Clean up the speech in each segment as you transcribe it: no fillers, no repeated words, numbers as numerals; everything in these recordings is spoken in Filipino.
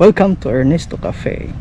Welcome to Ernesto Cafe.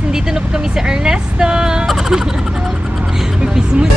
Nandito na po kami sa Ernesto. Christmas.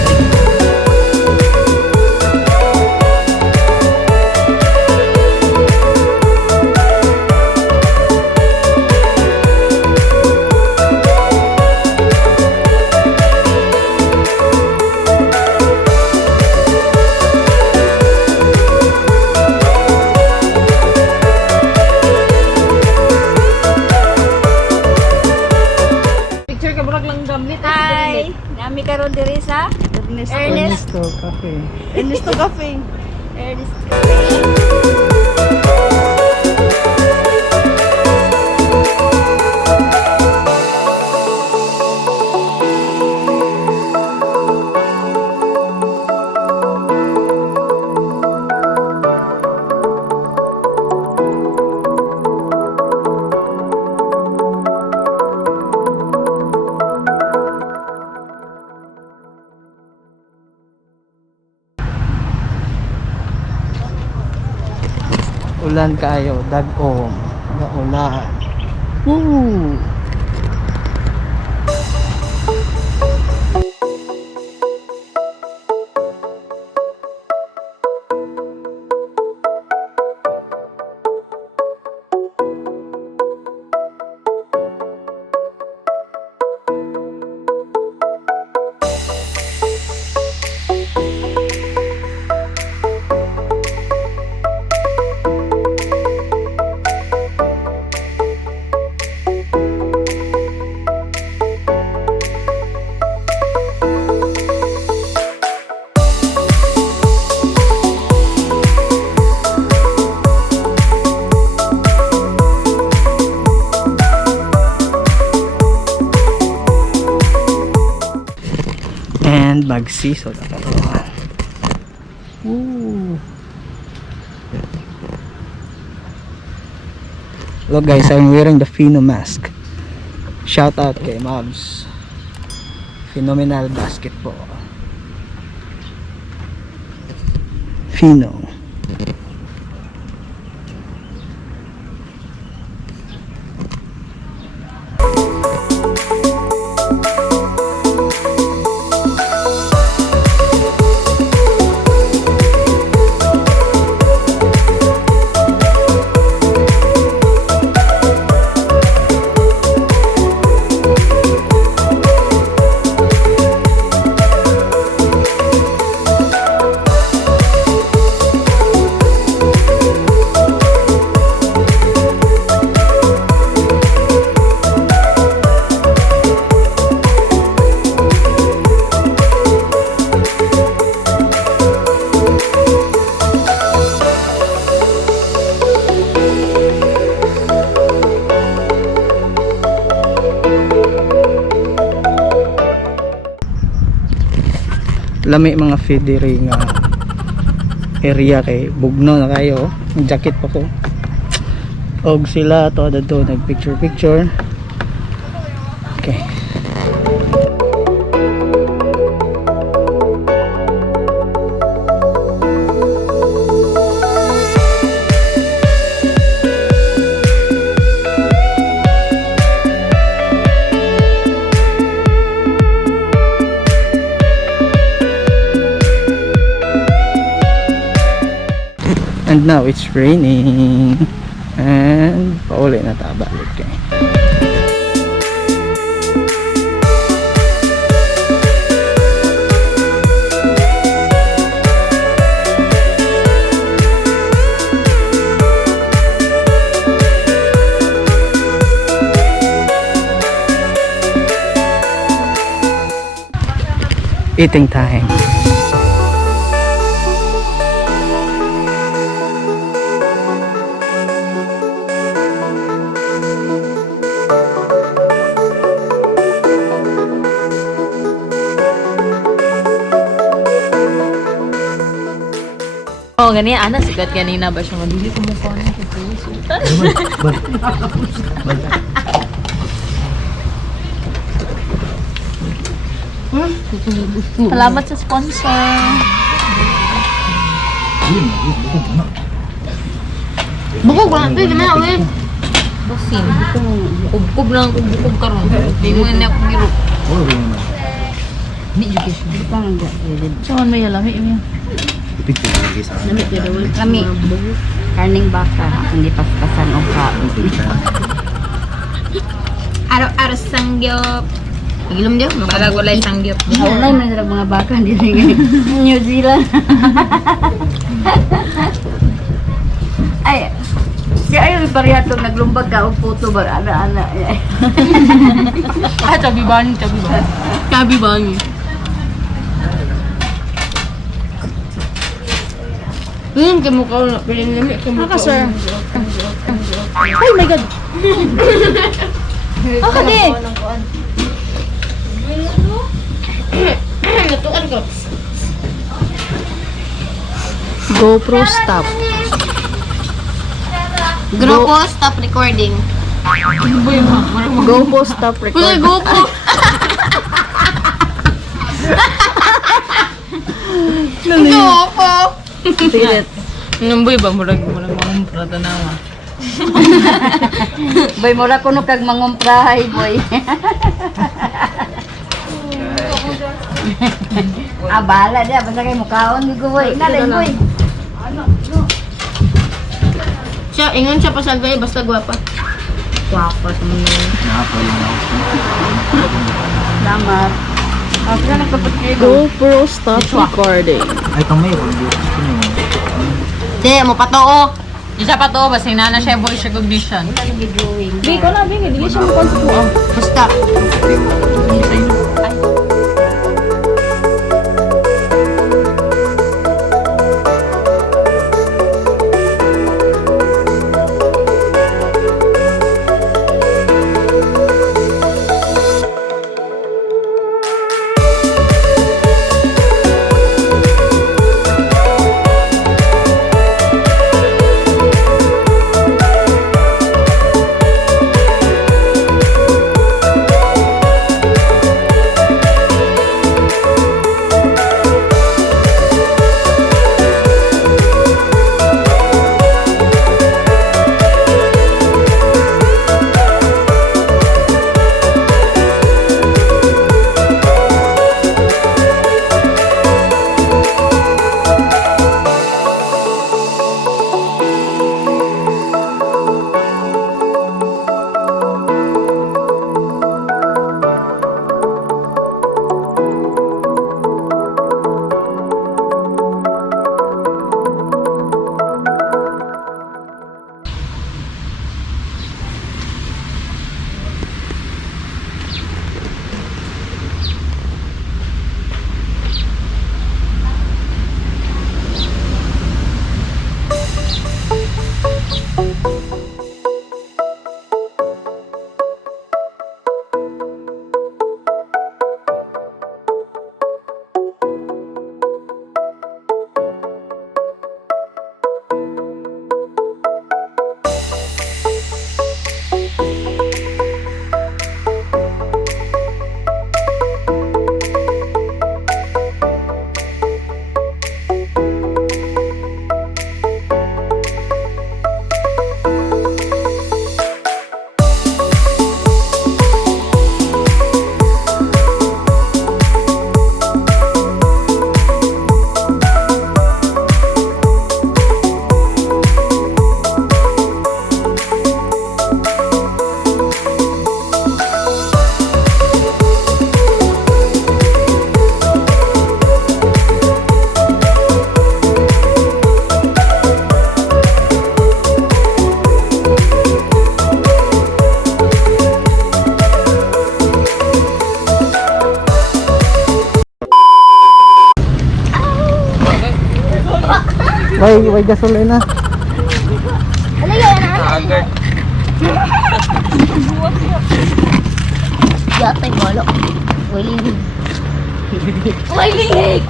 Hi! Nami karon diri sa Ernesto Cafe. Ernesto Cafe. Ernesto Cafe. Ulan kayo, dag-ong, naulan. Woo! And mag-season na tayo. Woo! Look guys, I'm wearing the Fino mask. Shout out kay Mabs. Phenomenal basketball. Fino. lami mga feed diri nga area kay bugno na kayo. Ang jacket pa ko. Og sila to dadto nag picture. Okay. And now it's raining and pauli na tabalik kay. Eating time. Oh, ganyan. Ana, sikat kanina ba siya? Mabili ko mukha na ito. Salamat sa sponsor. Bukog ba? Ito, gimana ulit? Busin. Kubkub lang, kubkub karon. Hindi mo na ako giro. Hindi juga siya. Saan may alami yun? Kami, karning baka, hindi paspasan o kaon. Araw-araw sangyop. Ilom dia, Balag walay sangyop. Wala man sila mga baka di New Zealand. Ay, si ayo barihato naglumbag ka og photo ba ana. Cabi bani. Cabi bani. Kamu kau nak pilih lemik kamu. Maka sir. Oh my god. Ako din. Natuan ko. GoPro stop. GoPro stop recording. GoPro stop recording. GoPro. GoPro. Tilit. Namboy ba murag mangumpra tanawa. Boy mura kuno kag mangumprahay boy. Bala dia basta kay mukaon di ko boy. Nalay boy. Siya, ingon siya pasagay basta gwapa. Guwapa sa mga. Salamat. Ako na nagpapatid. GoPro stop recording. Ay kamay ko. Di mo patoo. Di siya pa to, basta na siya voice recognition. Drawing. Di ko na, Bing. Dili siya mo concept mo. Basta. May gasolina. Ano yan? Yatay balo. Waling. Waling!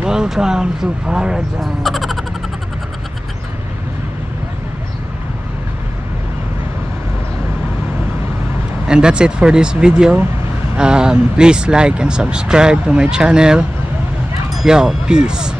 Welcome to paradise. And that's it for this video. Please like and subscribe to my channel. Yo, peace.